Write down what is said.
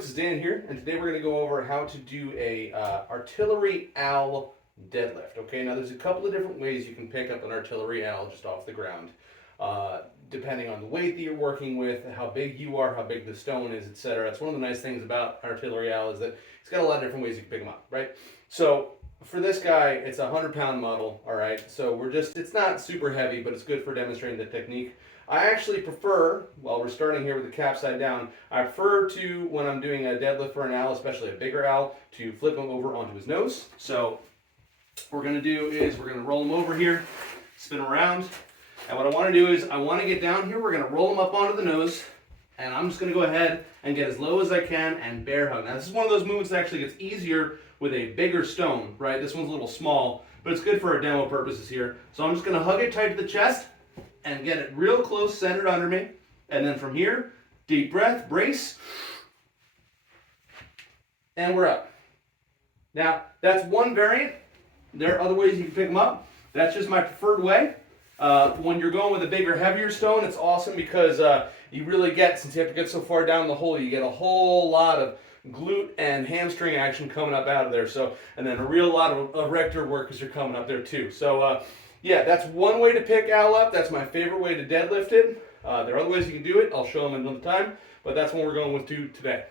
folks, it's Dan here, and today we're going to go over how to do a artillery owl deadlift. Okay, now there's a couple of different ways you can pick up an artillery owl just off the ground, depending on the weight that you're working with, how big you are, how big the stone is, etc. It's one of the nice things about artillery owl is that it's got a lot of different ways you can pick them up, right? So for this guy, it's a 100-pound model, all right? So it's not super heavy, but it's good for demonstrating the technique. I actually prefer, while we're starting here with the cap side down, I prefer to, when I'm doing a deadlift for an owl, especially a bigger owl, to flip him over onto his nose. So what we're going to do is we're going to roll him over here, spin him around, and what I want to do is I want to get down here, we're going to roll him up onto the nose, and I'm just going to go ahead and get as low as I can and bear hug. Now this is one of those movements that actually gets easier with a bigger stone, right? This one's a little small, but it's good for our demo purposes here. So I'm just going to hug it tight to the chest and get it real close, centered under me. And then from here, deep breath, brace, and we're up. Now, that's one variant. There are other ways you can pick them up. That's just my preferred way. When you're going with a bigger, heavier stone, it's awesome because you really get, since you have to get so far down the hole, you get a whole lot of glute and hamstring action coming up out of there. So, and then a real lot of erector work as you're coming up there too. So, yeah, that's one way to pick owl up. That's my favorite way to deadlift it. There are other ways you can do it. I'll show them another time, but that's what we're going with today.